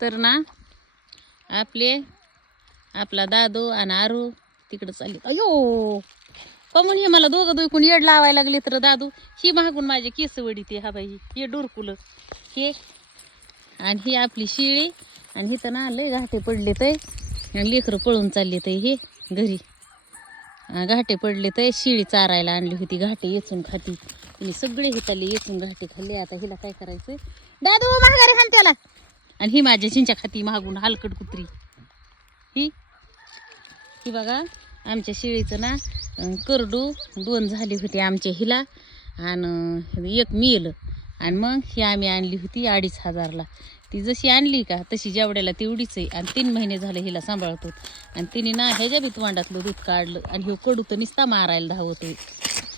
तर ना आपला दादू आणि आरू तिकडं चालले. अयो का म्हणे मला दोघं दुखून येड लावायला लागले. तर दादू ही मागून माझे केस वडीते. हा बाई हे डोरकुलं हे आणि ही आपली शिळी. आणि हिथं ना लय घाटे पडले तर आणि लेकरं पळून चालले तर हे घरी. घाटे पडले तर शिळी चारायला आणली होती. घाटे येचून खाती आणि सगळे हिताले येचून घाटे खाल्ले. आता हिला काय करायचं दादू महागारी हाण त्याला. आणि ही माझ्या चिंच्या खाती मागून हलकट कुत्री. ही बघा आमच्या शेळीचं ना करडू 2 झाली होती आमच्या हिला आणि 1 मेलं. आणि मग ही आम्ही आणली होती 2500ला. ती जशी आणली का तशी जेवढ्याला तेवढीच आहे. आणि 3 महिने झाले हिला सांभाळतो. आणि तिने ना ह्याच्या बी तोंडातलं दूध काढलं. आणि हे कडू तर नुसता मारायला धावतोय.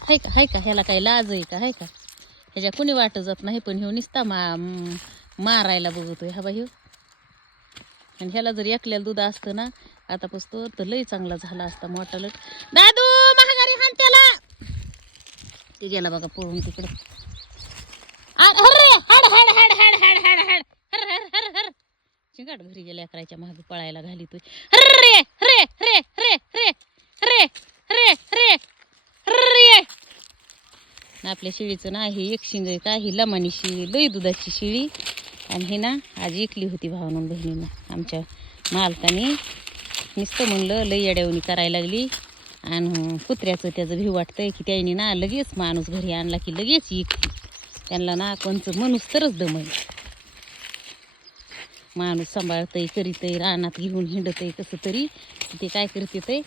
हाय का ह्याला काही लाज आहे का? हाय का ह्याच्या कुणी वाटत जात नाही. पण ह्यो नुसता मारायला बघतोय. हा बाई आणि ह्याला जर एकल्याला दूध असतं ना आता पुसतो तर लई चांगला झाला असता मोठा लट. दादू महागारी हाण त्याला. ते गेला बघा पळून तिकडं. चिंगाट घरी गेल्या करायच्या मागे पळायला घालितोय. रे रे रे रे रे रे रे रे रे. आपल्या शेळीचं ना हे 1 शिंग आहे का ही लमानी शिळी लई दुधाची शिळी. आणि हे ना आज ऐकली होती भावानं बहिणींना आमच्या मालकाने. नुसतं म्हणलं लई येड्यावणी करायला लागली. आणि कुत्र्याचं त्याचं भी वाटतंय की त्याने ना लगेच माणूस घरी आणला की लगेच ऐकली. त्यांना ना कोणचं माणूस तरच दमय. माणूस सांभाळतंय करीतय रानात घेऊन हिंडतय कसं तरी. ते काय करते ते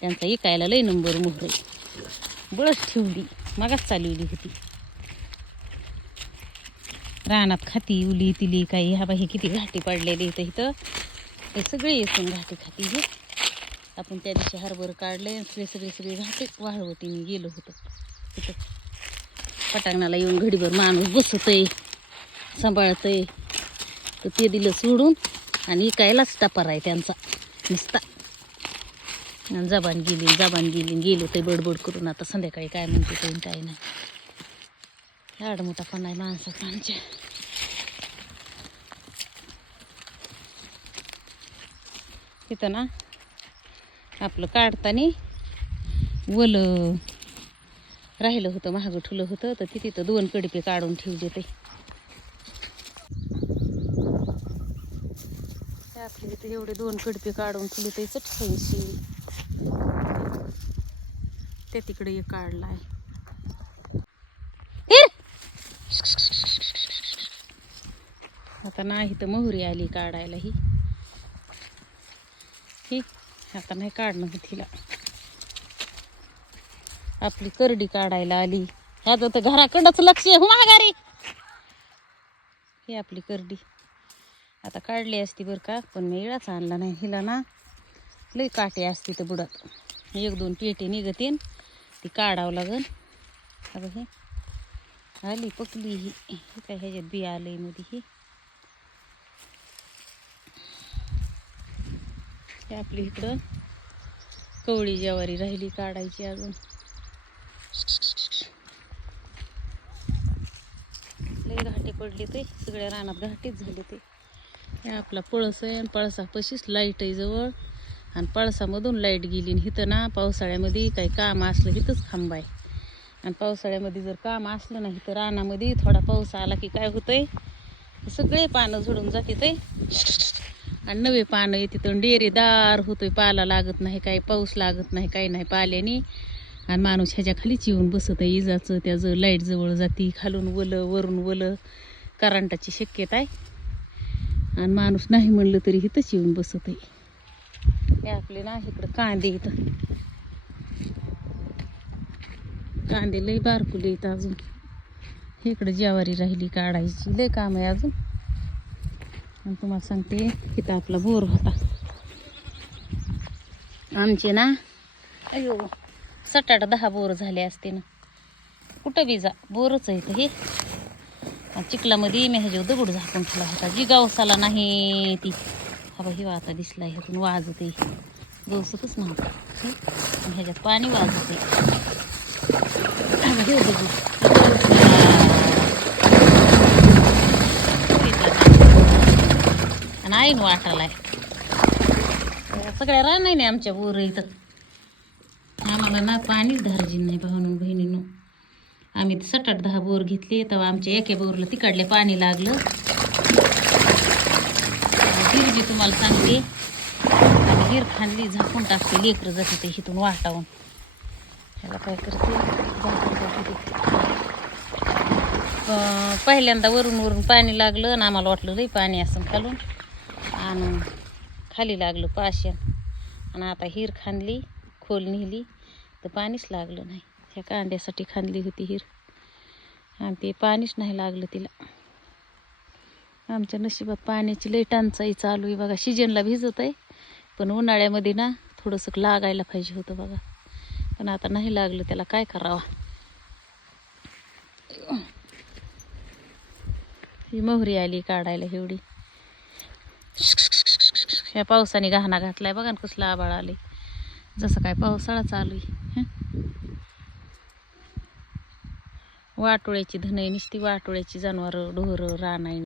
त्यांचा ऐकायला लई नंबर मोहर. बळच ठेवली मागाच चालवली होती. रानात खाती उली तिली काही. हा बाई किती घाटी पडलेली इथं इथं ते सगळे येसून घाटी खाती. हे आपण त्या दिवशी हरभर काढले सगळे घाटे वाळवतीने गेलो होतो तिथं. पटांगणाला येऊन घडीभर माणूस बसतय सांभाळतय. तर ते दिलं सोडून आणि इकायलाच टपार आहे त्यांचा नुसता. जबान गेली गेलो ते बडबड करून. आता संध्याकाळी काय म्हणते ते काय नाही. लाड मोठा पण आहे माणसाचा आमच्या. तिथं ना आपलं काढताना वल राहिलं होतं महाग ठुलं होतं तर तिथं 2 कडपे काढून ठेवले ते. आपल्या इथं एवढे 2 कडपे काढून ठेवले ते चटणी शिळी. त्या तिकडे एक काढलाय. आता नाही तर मोहरी आली काढायला. ही आता नाही काढणं होत हिला. आपली करडी काढायला आली. आता तर घराकडंच लक्ष हो महागारी. ही आपली करडी आता काढली असती बरं का. पण मी इळाच आणला नाही. हिला ना लई काटे असते तर बुडात. 1-2 पेटे निघतीन ती काढावं लागन. अगं हे आली पकली ही काय ह्याच्यात बी आलंय मध्ये. हे आपली इकडं कवळी ज्वारी राहिली काढायची अजून. लई घाटे पडले ते सगळ्या रानात घाटेच झाले ते. हे आपला पळस आहे आणि पळसापाशीच लाईट आहे जवळ. आणि पळसामधून लाईट गेली. इथं ना पावसाळ्यामध्ये काही काम असलं इथंच खांब आहे. आणि पावसाळ्यामध्ये जर काम असलं नाही तर रानामध्ये थोडा पाऊस आला की काय होतंय सगळे पानं झडून जाते ते. आणि नवे पानं येते तर डेरेदार होतोय. पाला लागत नाही काही पाऊस लागत नाही काही नाही पाल्याने. आणि माणूस ह्याच्या खालीच येऊन बसत आहे. इजाचं त्याचं लाईट जवळ जाती खालून वलं वरून वलं करंटाची शक्यता आहे. आणि माणूस नाही म्हणलं तरी इथंच येऊन बसत आहे. हे आपले ना इकडं कांदे इथं कांदे लई बारकुले इथं अजून. इकडं ज्वारी राहिली काढायची लई काम आहे अजून. आणि तुम्हाला सांगते इथं आपला बोर होता आमचे ना. अयो 7-8-10 बोर झाले असते ना. कुठं बी जा बोरच आहे इथं हे. आणि चिखलामध्ये मी ह्याच्यावर दगड झाकून ठेवला होता जी गावसाला नाही ती. हा बाई आता दिसला ह्यातून वाजते गवसतच नव्हता. आणि ह्याच्यात पाणी वाजते. हे दगड आणि आणि आईन वाटालाय. सगळ्या रानाय नाही आमच्या बोर इथं. आम्हाला ना पाणीच धार्जिन नाही भावनं बहिणीनं. आम्ही 7-8-10 बोर घेतले तेव्हा आमच्या एका बोरला तिकडले पाणी लागलं. हिर बी तुम्हाला सांगते, आणि हिर खांदली झाकून टाकते. लेकरं जाते ते इथून वाटावून. ह्याला काय करते, झाकून टाकते. पहिल्यांदा वरून पाणी लागलं आणि आम्हाला वाटलं लई पाणी असं खालून, आणि खाली लागलं पाशन. आणि आता हिर खांदली, खोल नेली तर पाणीच लागलं नाही. ह्या कांद्यासाठी खांदली होती हिर, आणि ते पाणीच नाही लागलं तिला. आमच्या नशिबात पाण्याची लई टंचाई चालू आहे बघा. सीजनला भिजत आहे, पण उन्हाळ्यामध्ये ना थोडंसं लागायला पाहिजे होतं बघा. पण आता नाही लागलं, त्याला काय करावं. ही मोहरी आली काढायला एवढी. ह्या पावसाने गहना घातलाय बघा ना, कसला आबाळ आले, जसं काय पावसाळा चालू आहे. वाटोळ्याची धनई नुसती, वाटोळ्याची जनावरं ढोरं रानाई.